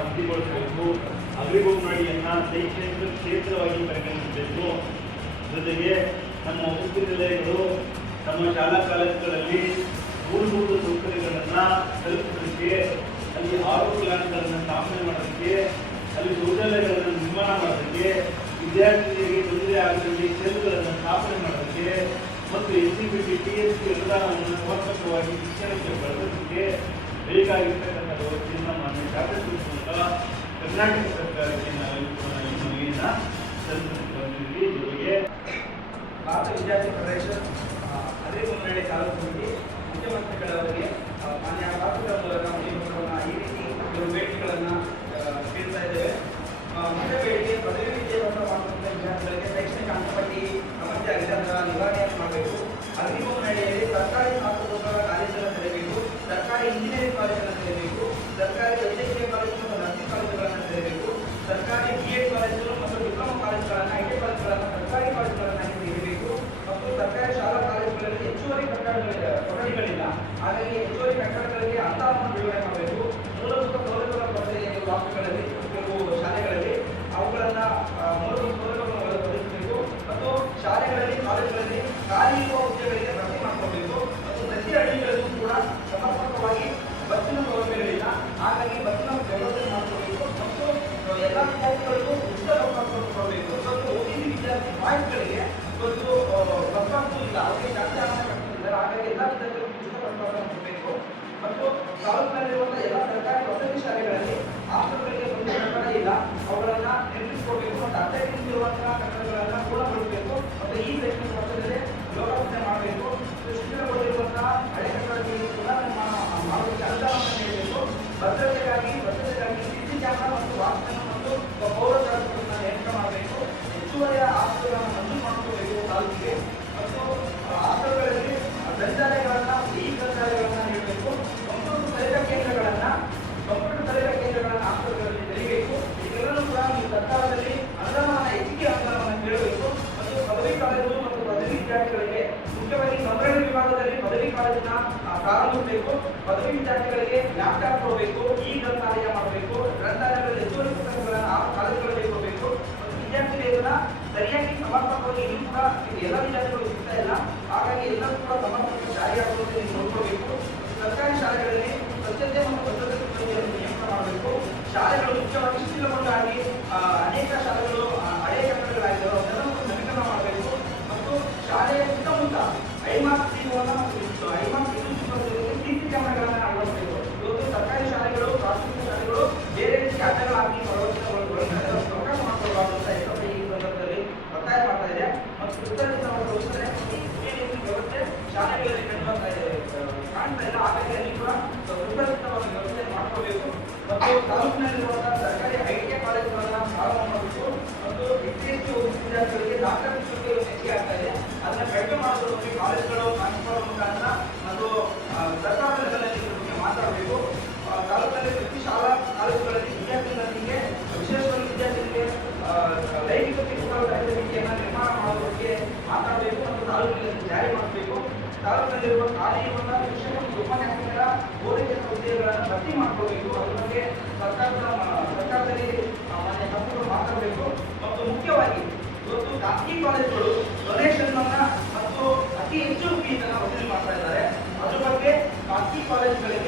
ವೃದ್ಧಿಗೊಳಿಸಬೇಕು, ಅಗ್ರಿಬೊಮ್ಮನಡಿಯನ್ನು ಶೈಕ್ಷಣಿಕ ಕ್ಷೇತ್ರವಾಗಿ ಪರಿಗಣಿಸಬೇಕು. ಜೊತೆಗೆ ನಮ್ಮ ವಸತಿ ನಿಲಯಗಳು, ನಮ್ಮ ಶಾಲಾ ಕಾಲೇಜುಗಳಲ್ಲಿ ಮೂಲಭೂತ ಸೌಕರ್ಯಗಳನ್ನು ತಲುಪಿಸಲಿಕ್ಕೆ, ಅಲ್ಲಿ ಆರೋ ಪ್ಲಾಂಟ್ಗಳನ್ನು ಸ್ಥಾಪನೆ ಮಾಡೋದಕ್ಕೆ, ಅಲ್ಲಿ ಶೌಚಾಲಯಗಳನ್ನು ನಿರ್ಮಾಣ ಮಾಡೋದಕ್ಕೆ, ವಿದ್ಯಾರ್ಥಿಗಳಿಗೆ ತೊಂದರೆ ಆಗದಂತೆ ಸೆಲ್ಗಳನ್ನು ಸ್ಥಾಪನೆ ಮಾಡೋದಕ್ಕೆ ಮತ್ತು SCBT TSP ಅನುದಾನವನ್ನು ಸಮರ್ಪಕವಾಗಿ ಶಿಕ್ಷಣಕ್ಕೆ ಬಳಸೋದಕ್ಕೆ ಬೇಕಾಗಿರ್ತಕ್ಕಂಥ ವ್ಯವಸ್ಥೆಯನ್ನು ಮಾನ್ಯ ಶಾಸಕರ ಮೂಲಕ ಕರ್ನಾಟಕ ಸರ್ಕಾರಕ್ಕೆ ನಾವು ಈ ಮನವಿಯನ್ನು ಸಲ್ಲಿಸಲಿಕ್ಕೆ ಬಂದಿದ್ದೀವಿ. ಜೊತೆಗೆ ಭಾರತ ವಿದ್ಯಾರ್ಥಿ ಫೆಡರೇಷನ್ ಅಗ್ರಿಬೊಮ್ಮನಹಳ್ಳಿ ತಾಲೂಕು ಸಮಿತಿ ಮುಖ್ಯಮಂತ್ರಿಗಳವರಿಗೆ ಮಾನ್ಯ ಶಾಸಕರ ಮೂಲಕ ಈ ರೀತಿ ಬೇಡಿಕೆಗಳನ್ನು ಕೇಳ್ತಾ ಇದ್ದೇವೆ. ಮುಖ್ಯ ಬೇಡಿಕೆ ಪದವಿ ವಿದ್ಯಾಭ್ಯಾಸ ಮಾಡುವಂಥ ವಿದ್ಯಾರ್ಥಿಗಳಿಗೆ ಶೈಕ್ಷಣಿಕ ಅಂಕಪಟ್ಟಿ ಸಮಸ್ಯೆ ಆಗಿದೆ, ಅದರ ನಿವಾರಣೆಯನ್ನು ಮಾಡಬೇಕು. ಅಗ್ರಿಬೊಮ್ಮನಹಳ್ಳಿಯಲ್ಲಿ ಸರ್ಕಾರಿ ಸ್ನಾತಕೋತ್ತರ ಕಾಲೇಜುಗಳನ್ನು ತೆರೆಯಬೇಕು, ಸರ್ಕಾರಿ ಇಂಜಿನಿಯರಿಂಗ್ ಕಾಲೇಜನ್ನು ತೆರೆಯಬೇಕು, ಸರ್ಕಾರಿ ವೈದ್ಯಕೀಯ ಕಾಲೇಜು ಮತ್ತು ನರ್ಸಿಂಗ್ ಕಾಲೇಜುಗಳನ್ನು ತೆರೆಯಬೇಕು, ಸರ್ಕಾರಿ BEd ಕಾಲೇಜುಗಳು ಮತ್ತು ಡಿಪ್ಲೊಮಾ ಕಾಲೇಜುಗಳನ್ನು, IT ಕಾಲೇಜುಗಳನ್ನು ಸರ್ಕಾರಿ ಕಾಲೇಜುಗಳನ್ನಾಗಿ ತೆರೆಯಬೇಕು ಮತ್ತು ಸರ್ಕಾರಿ ಶಾಲಾ ಕಾಲೇಜುಗಳಲ್ಲಿ ಹೆಚ್ಚುವರಿ ಕೊಠಡಿಗಳಿಲ್ಲ, ಹಾಗಾಗಿ ಹೆಚ್ಚುವರಿ ಕಟ್ಟಡಗಳಿಗೆ ಅನುದಾನವನ್ನು ಬಿಡುಗಡೆ ಮಾಡಬೇಕು. ಮೂಲಭೂತ ಸೌಲಭ್ಯಗಳ ಕೊರತೆ ವಾಸ್ತುಗಳಲ್ಲಿ ಕೆಲವು ಶಾಲೆಗಳಲ್ಲಿ ಅವುಗಳನ್ನು ಮೂಲಭೂತ ಸೌಲಭ್ಯಗಳನ್ನು ಒದಗಿಸಬೇಕು ಮತ್ತು ಶಾಲೆಗಳಲ್ಲಿ ಕಾಲೇಜುಗಳಲ್ಲಿ ಖಾಲಿ ಇರುವ ಹುದ್ದೆಗಳಿಗೆ ಭರ್ತಿ ಮಾಡಿಕೊಳ್ಬೇಕು ಮತ್ತು ಪ್ರತಿ ಹಳ್ಳಿಗಳಿಗೂ ಕೂಡ ಸಮರ್ಪಕವಾಗಿ ಬಸ್ಸಿನ ಸೌಲಭ್ಯಗಳಿಲ್ಲ, ಹಾಗಾಗಿ ಬಸ್ಸಿನ ವ್ಯವಸ್ಥೆ ಮಾಡಿಕೊಳ್ಬೇಕು ಮತ್ತು ಎಲ್ಲ ವಿದ್ಯಾರ್ಥಿಗಳಿಗೂ ಉಚಿತ ಬಸ್ ಕೊಡಬೇಕು ಮತ್ತು OBC ವಿದ್ಯಾರ್ಥಿ ಬಾಯ್ಸ್ಗಳಿಗೆ ಇವತ್ತು ಬಸ್ ಪಾಸ್ ಇಲ್ಲ, ಅವರಿಗೆ ಜಾಸ್ತಿ ಹಣ ಕಟ್ಟಿದ್ದಾರೆ, ಹಾಗಾಗಿ ಎಲ್ಲ ವಿದ್ಯಾರ್ಥಿಗಳಿಗೂ ಉಚಿತ ಬಸ್ ಪಾಸ್ ಕೊಡಬೇಕು ಮತ್ತು ತಾಲೂಕಿನಲ್ಲಿರುವಂತಹ ಎಲ್ಲ ಸರ್ಕಾರಿ ವಸತಿ ಶಾಲೆಗಳಲ್ಲಿ ಹಾಸ್ಟೆಲ್ಗಳಿಗೆ ಒಂದು ಕಟ್ಟಡ ಇಲ್ಲ, ಅವುಗಳನ್ನು ನಿರ್ಮಿಸಿಕೊಡಬೇಕು ಮತ್ತು ಅತ್ಯಗತ್ಯವಿರುವಂತಹ ಕಟ್ಟಡಗಳನ್ನು ಪೂರ್ಣಗೊಳಿಸಬೇಕು ಮತ್ತು ಈ ಶೈಕ್ಷಣಿಕ ವರ್ಷದಲ್ಲಿ ಲೋಕಾರ್ಪಣೆ ಮಾಡಬೇಕು. ಶಿಕ್ಷಣಗೊಂಡಿರುವಂತಹ ಹಳೆ ಕಟ್ಟಡಗಳಿಗೆ ಪುನರ್ನಿರ್ಮಾಣ ಮಾಡೋದಕ್ಕೆ ಅನುದಾನವನ್ನು ನೀಡಬೇಕು. ಭದ್ರತೆಗಾಗಿ CC ಕ್ಯಾಮೆರಾ ಮತ್ತು ವಾಚ್ಮನ್ ಮತ್ತು ಪೌರ ಚಾಲಕರನ್ನು ನೇಮಕ ಮಾಡಬೇಕು. ಹೆಚ್ಚುವರಿಯ ಹಾಸ್ಟೆಲ್ಗಳನ್ನು ಮಂಜೂರು ಮಾಡಿಕೊಳ್ಬೇಕು ತಾಲೂಕಿಗೆ ಮತ್ತು ಹಾಸ್ಟೆಲ್ಗಳಲ್ಲಿ ಗ್ರಂಥಾಲಯಗಳನ್ನು ಗ್ರಂಥಾಲಯಗಳನ್ನು ನೀಡಬೇಕು. ಕಂಪ್ಯೂಟರ್ ಕಲಿಕಾ ಕೇಂದ್ರಗಳನ್ನು ಹಾಸ್ಟೆಲ್ಗಳಲ್ಲಿ ತೆರೀಬೇಕು. ಇದೆಲ್ಲವೂ ಕೂಡ ಈ ಸರ್ಕಾರದಲ್ಲಿ ಹೆಚ್ಚಿಗೆ ಅನುದಾನವನ್ನು ನೀಡಬೇಕು ಮತ್ತು ಪದವಿ ಕಾಲೇಜು ಮತ್ತು ಪದವಿ ವಿದ್ಯಾರ್ಥಿಗಳಿಗೆ ಮುಖ್ಯವಾಗಿ ಸಂರಕ್ಷಣಾ ವಿಭಾಗದಲ್ಲಿ ಪದವಿ ಕಾಲೇಜಿನ ಪ್ರಾರಂಭಿಸಬೇಕು. ಪದವಿ ವಿದ್ಯಾರ್ಥಿಗಳಿಗೆ ಲ್ಯಾಪ್ಟಾಪ್ ಕೊಡಬೇಕು, ಗ್ರಂಥಾಲಯ ಮಾಡಬೇಕು, ಗ್ರಂಥಾಲಯಗಳಲ್ಲಿ ಹೆಚ್ಚುವರಿ ಪುಸ್ತಕಗಳನ್ನು ಕಾಲೇಜುಗಳಲ್ಲಿ ಕೊಡಬೇಕು ಮತ್ತು ವಿದ್ಯಾರ್ಥಿಗಳನ್ನ ಸರಿಯಾಗಿ ಸಮರ್ಪಕವಾಗಿ ಇನ್ನೂ ಕೂಡ ಎಲ್ಲ ವಿದ್ಯಾರ್ಥಿಗಳು ಸಿಗ್ತಾ ಇಲ್ಲ, ಹಾಗಾಗಿ ಎಲ್ಲರೂ ಕೂಡ ಸಮರ್ಪಕ ಜಾರಿಯಾಗುವಂತೆ ನೀವು ನೋಡ್ಕೋಬೇಕು. ಸರ್ಕಾರಿ ಶಾಲೆಗಳಲ್ಲಿ ಸ್ವಚ್ಛತೆ ಮತ್ತು ಭದ್ರತೆ ಸಿಬ್ಬಂದಿಯನ್ನು ನೇಮಕ ಮಾಡಬೇಕು. ಶಾಲೆಗಳು ಮುಖ್ಯವಾಗಿ ಶಿಥಿಲಗೊಂಡಾಗಿ ಅನೇಕ ಶಾಲೆಗಳು ಹಳೆಯ ಕಟ್ಟಡಗಳಾಗಿದ್ದಾವೆ, ಅದನ್ನು ನವೀಕರಣ ಮಾಡಬೇಕು ಮತ್ತು ಶಾಲೆಯ ಸುತ್ತಮುತ್ತ ಐಮಾರ್ಕ್ CC ಕ್ಯಾಮೆರಾಗಳನ್ನು ಅಳವಡಿಸಬೇಕು. ಇವತ್ತು ಸರ್ಕಾರಿ ಶಾಲೆಗಳು, ಪ್ರಾಥಮಿಕ ಶಾಲೆಗಳು ಬೇರೆ ರೀತಿ ಅಡ್ಡಗಳಾಗಿ ಅವಕಾಶ ಮಾಡಿಕೊಡಬಾರದು ಅಂತ ಈ ಸಂದರ್ಭದಲ್ಲಿ ಒತ್ತಾಯ ಮಾಡ್ತಾ ಇದೆ ಮತ್ತು ಉತ್ತರಿಸಿದ ವ್ಯವಸ್ಥೆ ಶಾಲೆಗಳಲ್ಲಿ ಕಾಣ್ತಾ ಇಲ್ಲ, ಹಾಗಾಗಿ ಅಲ್ಲಿ ಕೂಡ ಉತ್ತರಿಸಿದ ವ್ಯವಸ್ಥೆ ಮಾಡಿಕೊಳ್ಬೇಕು ಮತ್ತು ತಾಲೂಕಿನಲ್ಲಿರುವಂತಹ ಸರ್ಕಾರಿ ITI ಕಾಲೇಜುಗಳನ್ನು ಪ್ರಾರಂಭ ಮಾಡಬೇಕು ಮತ್ತು ಹೆಚ್ಚು ವಿದ್ಯಾರ್ಥಿಗಳಿಗೆ ದಾಖಲಾತಿ ಶುಲ್ಕ ಹೆಚ್ಚಿಗೆ ಆಗ್ತಾ ಇದೆ, ಅದನ್ನು ಕಡಿಮೆ ಮಾಡೋದಕ್ಕೆ ಕಾಲೇಜುಗಳು ಪ್ರಾಂಶುಪಾಲರ ಮುಖಾಂತರ ಮತ್ತು ಸರ್ಕಾರದ ಬಗ್ಗೆ ಮಾತಾಡಬೇಕು. ತಾಲೂಕಿನಲ್ಲಿ ಪ್ರತಿ ಶಾಲಾ ಕಾಲೇಜುಗಳಲ್ಲಿ ವಿದ್ಯಾರ್ಥಿಗಳಿಗೆ ವಿಶೇಷವಾಗಿ ವಿದ್ಯಾರ್ಥಿಗಳಿಗೆ ಲೈಂಗಿಕ ಕಿರುಕುಳ ತರಬೇತಿಯನ್ನು ನಿರ್ಮಾಣ ಮಾಡೋದಕ್ಕೆ ಮಾತಾಡಬೇಕು ಮತ್ತು ತಾಲೂಕಿನಲ್ಲಿ ಜಾರಿ ಮಾಡಬೇಕು. ತಾಲೂಕಿನಲ್ಲಿರುವ ಖಾಲಿ ಇರುವಂತಹ ಶಿಕ್ಷಕ ಮತ್ತು ಉಪನ್ಯಾಸಕರ ಬೋಧಕೇತರ ಹುದ್ದೆಗಳನ್ನು ಭರ್ತಿ ಮಾಡಿಕೊಳ್ಬೇಕು, ಅದ್ರ ಬಗ್ಗೆ ಸರ್ಕಾರದಲ್ಲಿ ಮಾನ್ಯ ಶಾಸಕರು ಮಾತಾಡಬೇಕು ಮತ್ತು ಮುಖ್ಯವಾಗಿ ಇವತ್ತು ಖಾಸಗಿ ಕಾಲೇಜುಗಳು ಡೊನೇಷನ್ ಮತ್ತು ಅತಿ ಹೆಚ್ಚು ಫೀಸನ್ನು ವಸೂಲಿ ಮಾಡ್ತಾ ಇದ್ದಾರೆ, ಅದ್ರ ಬಗ್ಗೆ ಖಾಸಗಿ ಕಾಲೇಜುಗಳಿಗೆ